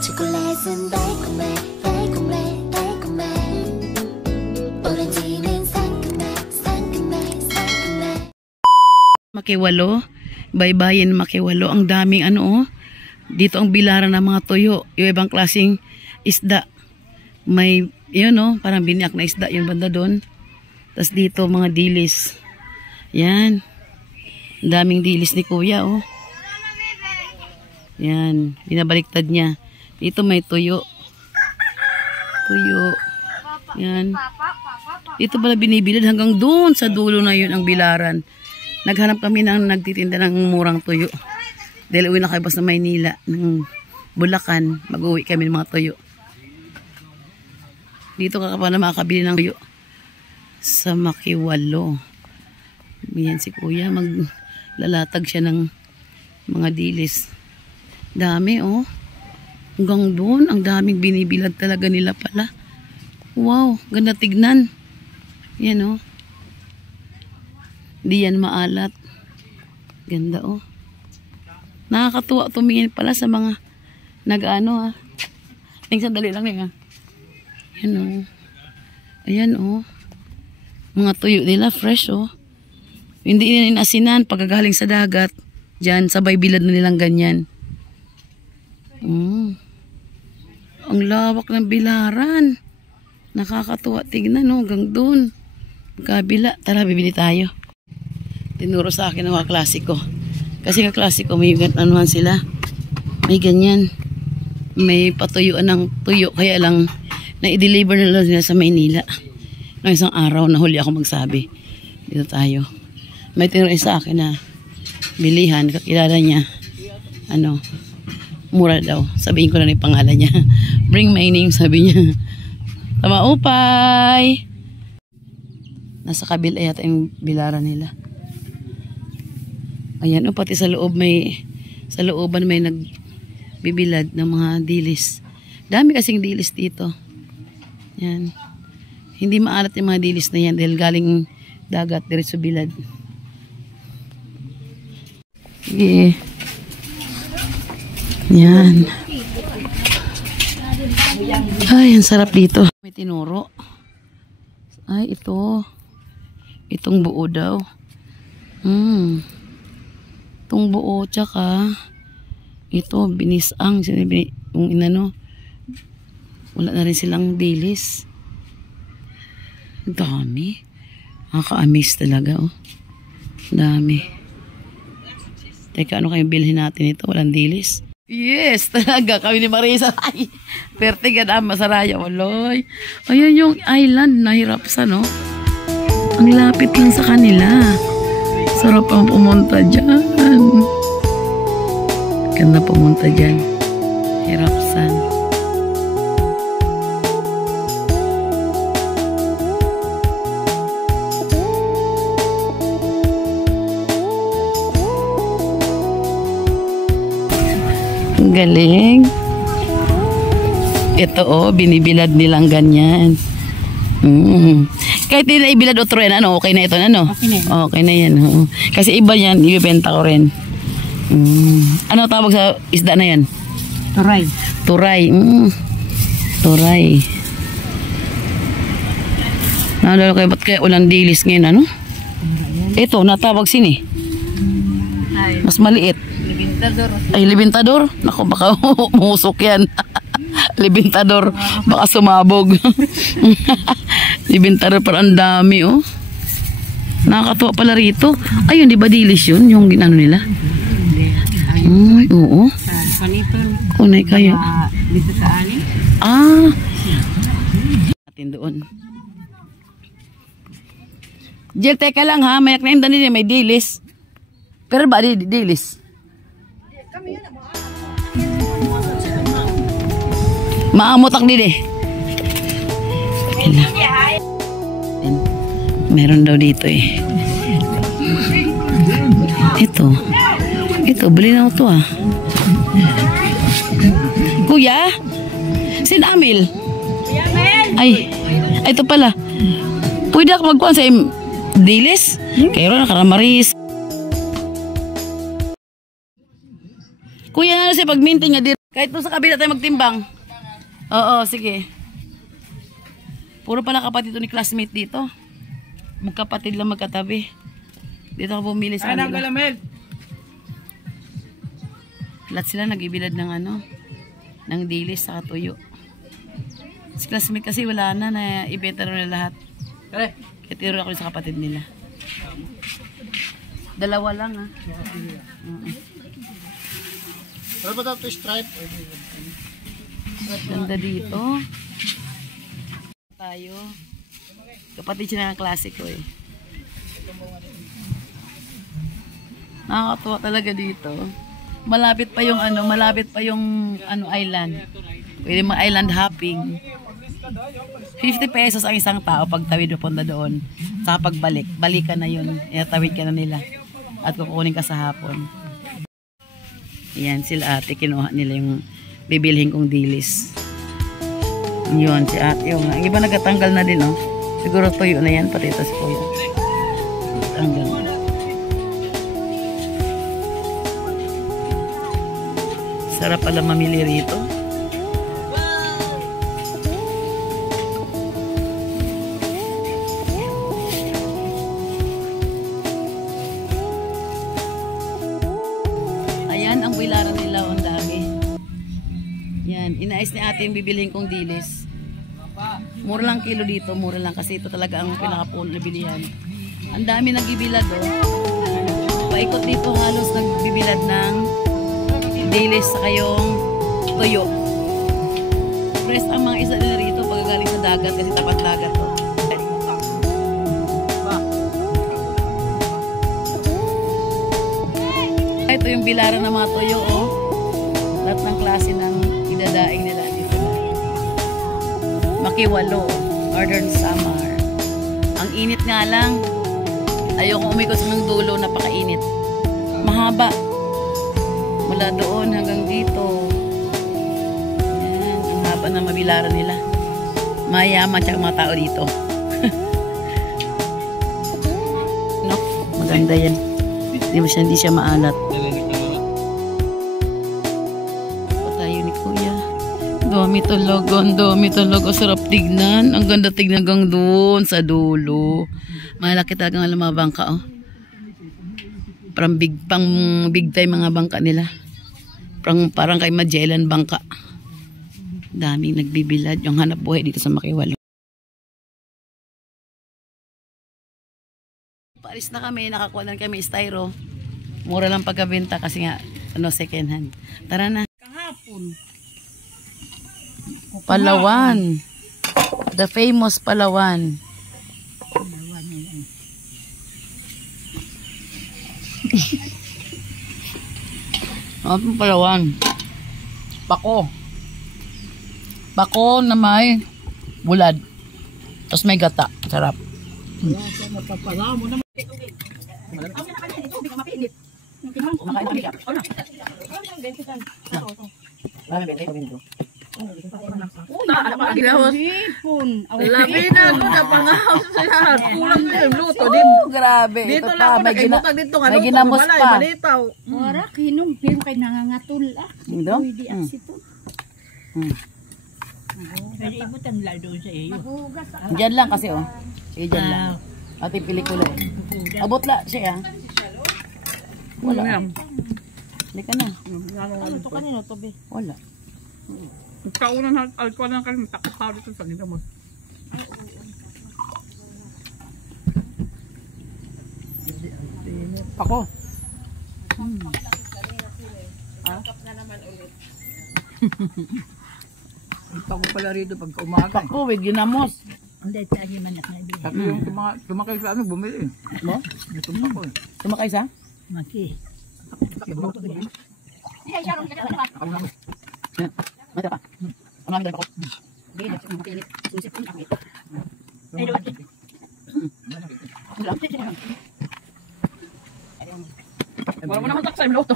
초콜릿은 달콤해 달콤해 달콤해 오렌지는 상큼해 상큼해 상큼해. Makiwalo, baybayin Makiwalo, ang daming ano oh. Dito ang bilaran ng mga tuyo, yung ibang klaseng isda. May yun oh, parang biniyak na isda yung banda doon. Tapos dito mga dilis. Yan. Ang daming dilis ni Kuya oh. Yan, binabaliktad niya. Dito may tuyo. Tuyo. Yan. Dito pala binibilad hanggang doon sa dulo na yun ang bilaran. Naghanap kami ng nagtitinda ng murang tuyo. Dahil uwi na kayo sa Maynila, ng Bulacan, mag-uwi kami ng mga tuyo. Dito ka pa na makakabili ng tuyo sa Makiwalo. Yan si Kuya, maglalatag siya ng mga dilis. Dami oh. Hanggang doon, ang daming binibilad talaga nila pala. Wow, ganda tignan. Yan oh. Di yan maalat. Ganda oh. Nakakatuwa tumingin pala sa mga nag-ano ah. Tingnan sandali lang nga. Yan oh. Ayan oh. Mga tuyo nila fresh oh. Hindi nila inasinan pagkagaling sa dagat. Diyan sabay bilad na nilang ganyan. Ang lawak ng bilaran. Nakakatuwa tignan no, hanggang doon. Kabila, tara bibili tayo. Tinuro sa akin ng mga klasiko. Kasi nga klasiko may anuhan sila. May ganyan. May patuyuan ng tuyo. Kaya lang na-i-deliver nila sa Maynila. Noong isang araw na huli ako magsabi. Dito tayo. May tinuro sa akin na bilihan. Kakilala niya. Ano, mura daw. Sabihin ko na yung pangalan niya. Bring my name, sabi niya. Tama upay. Nasa kabila yata yung bilaran nila. Ayan o, pati sa loob may, sa looban may nagbibilad ng mga dilis. Dami kasing dilis dito. Yan. Hindi maalat yung mga dilis na yan dahil galing dagat, diretso bilad. Sige. Yan. Ay, ang sarap dito. May tinuro. Ay, ito. Itong buo daw. Itong buo, tsaka ito, binisang. Yung inano, wala na rin silang dilis. Dami. Nakaka-amaze talaga, oh. Dami. Teka, ano kayong bilhin natin ito? Walang dilis. Yes, talaga. Kami ni Marisa. Ay, pertigan ang masaraya. Waloy. Ayan yung island. Nahirap sa, no? Ang lapit lang sa kanila. Sarap ang pumunta dyan. Ganda pumunta dyan. Hirap san. Galing. Ito oh, binibilad nilang ganyan. Kahit hindi na ibilad o truyan, ano, okay na ito, ano? Okay na yan. Oh. Kasi iba yan, ibibenta ko rin. Ano tawag sa isda na yan? Turay. Turay. Turay. Naalala kayo, ba't kaya ulang dilis ngayon, ano? Ito, natawag sini. Mas maliit. Libintador. Ay, libintador? Naku, baka musok yan. Libintador, baka sumabog. Libintador, parang dami, oh. Nakakatuwa pala rito. Ayun, di ba dilis yun? Yung ginano nila? Ay, oo. Kunay kayo. Dito sa ani? Ah. Atin doon. Jel, teka lang ha. Mayak na yung danili, may dilis. Pero ba di dilis? Maamotak din eh. Meron daw dito eh. Ito. Ito, bili na ito ah. Kuya? Sin Amil? Ay, ito pala. Pwede ako magkuhan sa dilis? Kayo na karamaris. Kuya na siya pag minting nga dito. Kahit doon sa kabila tayo magtimbang. Oo, sige. Puro pala kapatid ni classmate dito. Magkapatid lang magkatabi. Dito ako bumili sa kanila. Lahat sila nag-ibilad ng ng dilis sa tuyo. Si classmate kasi wala na ibenta na lahat. Kaya tiro ako sa kapatid nila. Dalawa lang Ano ba ito stripe? Ganda dito. Tayo. Kapatid siya ng klase ko eh. Nakakatuwa talaga dito. Malapit pa yung island. Pwede mga island hopping. 50 pesos ang isang tao pag tawid papunta doon. Sa pagbalik, balikan na yun. Tawid ka na nila. At kukunin ka sa hapon. Ayan, sila ate, kinuha nila yung bibilhin kong dilis. Yun, si ate yung ang iba nagatanggal na din, oh. Siguro tuyo na yan, pati ito si kuya. Tanggal na. Sarap pala mamili rito. Ayan, ang bilaran nila, ang dami. Yan, inais ni ate yung bibilihin kong dilis. Mura lang kilo dito, mura lang kasi ito talaga ang pinakapuno na bilihan. Ang dami nagbibilad, oh. Paikot dito halos nagbibilad ng dilis sa kayong tuyo. Fresh ang mga isa nila rito pagkagaling sa dagat kasi tapat dagat, oh. Ito yung bilaran ng mga tuyo, oh. Lahat ng klase ng idadaing nila dito. Makiwalo, Northern Samar. Ang init nga lang. Ayoko umikot sa ng dulo, napakainit. Mahaba. Mula doon hanggang dito. Yan, ang haba na mabilaran nila. Mayaman tsaka mga tao dito. No? Maganda yan. Hindi siya maalat. Patayo ni kuya. Dami talaga. Sarap tignan. Ang ganda tignan hanggang doon sa dulo. Malaki talaga ang mga bangka, oh. Parang big time mga bangka nila. Parang kay Magellan bangka. Daming nagbibilad. Yung hanap buhay dito sa Makiwalo. Paalis na kami, nakakuha na kami styro. Mura lang pagkabenta kasi nga second hand. Tara na. Kahapon. Palawan. The famous Palawan. Ano Palawan? Pako na may bulad. Tapos may gata. Sarap. Labi na ako na pangahaw sa lahat. Kulang na yung luto. Grabe. Dito lang ako nakaimutan dito nga. May ginamos pa. Wala, kinong pero kay nangangatul Dito? Pwede asito. Pwede imutan lang doon sa iyo. Magugas ako. Diyan lang kasi, oh. Sige, diyan lang. Ating pelikula, eh. Abot la siya, ah. Wala. Hindi ka na. Ano to kanino to, be? Wala. Kauna na alcohol na kalim. Takot ka dito sa ginamos. Pako. Pako pala rito pagka umaga. Pako, with ginamos. Hindi tayo manak na di. Tapos yung tumakay sa ano, bumili. Mo? Ito pa ko. Sumakay sa? Maki. Mata pa. Ang mga dalawa ko. Wala mo naman taksa yung luto.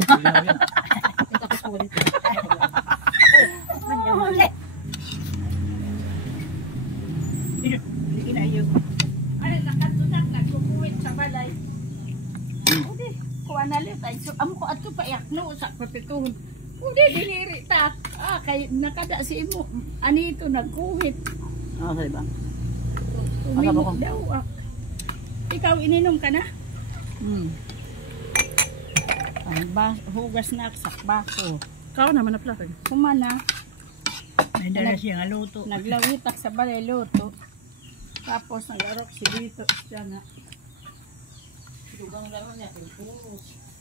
Ano nakatunak nagkukuwit sa balay. Udi, kuha na liit. Amo ko ato pa iyak no sa kapituhon. Udi diniri ta. Kay nakada si imo. Anito nagkuhit. Ah, sa ba? Umimok daw. Ikaw ininom ka na? Ang hugas na sakbako. Kao naman na plaka. Kumana. May dala siya nga luto. Naglawitak sa balay luto. Tapos naglarok si dito. Siya na.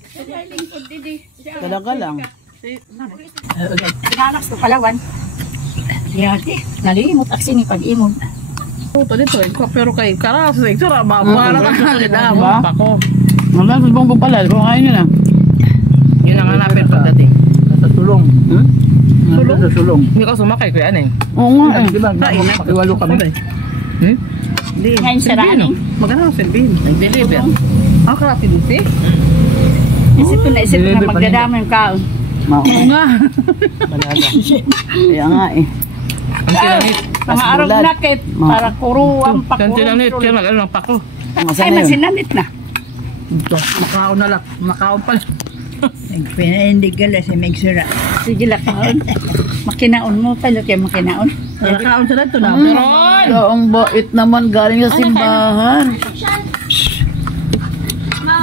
Siya lingkod didi. Talaga lang. Pinanas ko Palawan. Yati, nalimot aksi ni pag-imod. Luto dito eh. Pero kay karas eh. Sura ba? Wala ka sa ba? Pako. Wala, sa bang pala. Kung kain nyo na. Yun ang hanapin pagdating. Sa sulong. Sulong? Sa sulong. Hindi ka sumakay kuya ano eh. Oo nga eh. Di ba? Pakiwalo kami. Hindi. Ngayon sa raaning. Maganda ang Selvin. Nag-deliver. Ang karapiliti. Isip ko na magdadama yung kaon. Oo nga. Talaga. Kaya nga eh. Ang tinanit. Mga arog nakit para kuruang Ang pakurong. tinanit. Kaya nag-ano ng pako. Ay, masinanit na. Ito. Makaon na lang. Makaon pala. Pinaindig ka lang sa migsura. Sige lang kaon. Makinaon mo pala kaya makinaon. Makaon sa dito na. Ang bait naman galing sa simbahan.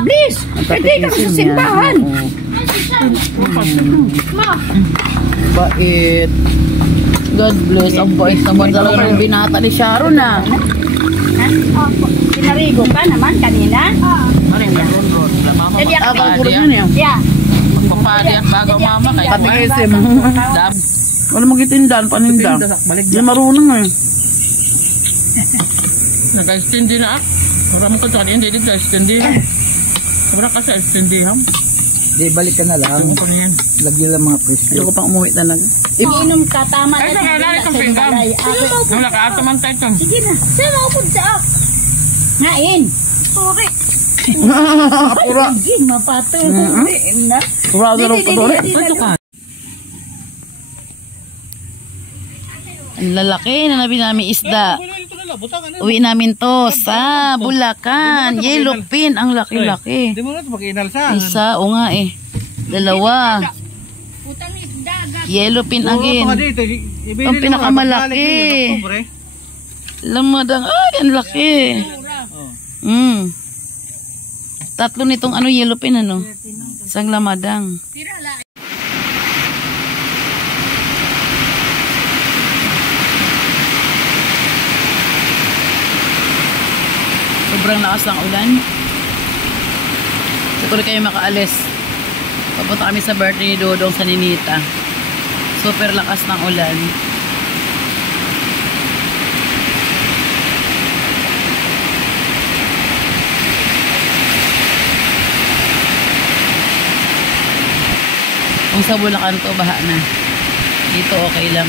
Please, pwede ka sa simbahan. Bait. God bless. Ang bait naman talaga ng binata ni Sharon ah. Pinarigo ka naman kanina? Ano yung ron-ron? Jadi ako Abang puro yun eh. Yeah. Papadi at bago mama kay Patikisim. Dab. Wala magitindan, panindan. Balik Hindi marunong eh. Nag-extend din na ak. Maraming ko sa kanina, hindi din ka-extend din. Sobra ka sa extend din, ham? Di, balik ka na lang. Ano ko niyan? Lagyan lang mga presyo. Gusto ko pang umuwi talaga. Iinom ka, tama Ay, na. sa kailangan itong pinggam. Nung nakaata man tayo itong. Sige na. Saan ako punta ako? Ngain. Sorry. Pura. Sige, mapatay. Na. Pura na rin ko Ito ka. Ang lalaki na nabi namin isda. Uwi namin to sa Bulacan. Yellowfin. Ang laki-laki. Hindi mo na ito mag-inalsa. Isa, o nga eh. Dalawa. Putang dagat. Yellowfin again. Ang pinakamalaki. Lamadang. Ay, ang laki. Tatlo nitong ano, yellowfin ano. Isang lamadang. Sobrang lakas ng ulan. Siguro kayo makaalis. Papunta kami sa birthday ni Dodong sa Ninita. Super lakas ng ulan. Kung sa Bulacan to, baha na. Dito okay lang.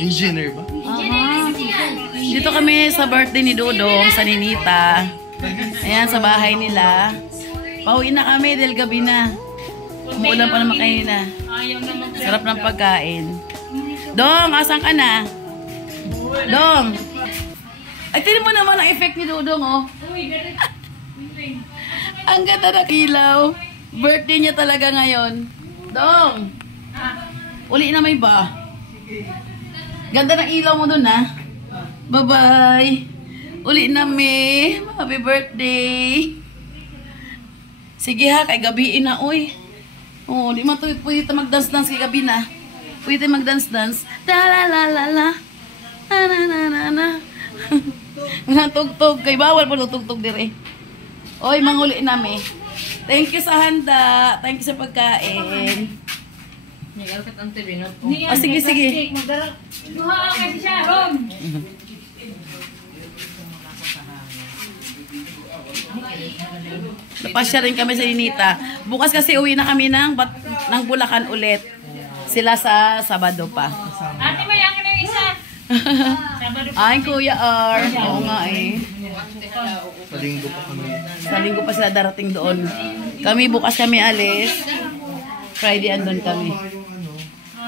Engineer ba? Dito kami sa birthday ni Dudong sa Ninita. Ayan, sa bahay nila. Pauwi na kami dahil gabi na. Umuulan pa naman kanina. Sarap ng pagkain. Dong, asan ka na? Dong. Ay, tinan mo naman ang effect ni Dudong, oh. Ang ganda ng ilaw. Birthday niya talaga ngayon. Dong. Uli na may ba? Ganda ng ilaw mo dun, ha? Bye-bye. Uli na, me. Happy birthday. Sige ha, kay gabiin na, uy. Oh, di man to, pwede mag-dance-dance kay gabi na. Pwede mag-dance-dance. Da-la-la-la-la. Na-na-na-na-na. Walang tugtog. Kay bawal po tugtog dire. Oy, manguli na, me. Thank you sa handa. Thank you sa pagkain. Oh, sige, sige. Napasya rin kami sa Ninita. Bukas kasi uwi na kami ng Bulacan ulit. Sila sa Sabado pa. Ate, may angin na isa. Ay, Kuya R. Oo nga eh. Sa linggo pa sila darating doon. Kami bukas kami alis. Friday andun kami.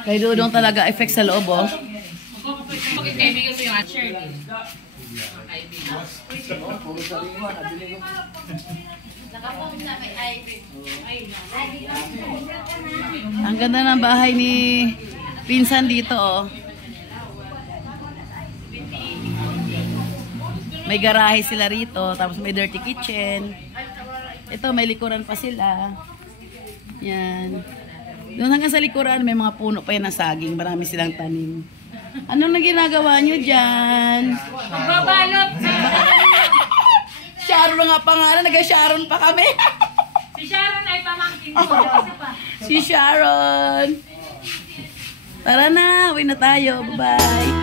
Kay Dudong talaga effect sa loob, oh. Kaibigan ko yung shirt. Ang ganda ng bahay ni Pinsan dito, oh. May garahe sila rito, tapos may dirty kitchen. Ito, may likuran pa sila. Yan. Doon hanggang sa likuran, may mga puno pa yan na saging. Marami silang tanim. Anong na ginagawa nyo dyan? Magbabalot. Sharon na nga pangalan, nag-Sharon pa kami. Si Sharon ay pamangkin ko. Si Sharon. Tara na, uwi na tayo. Bye-bye.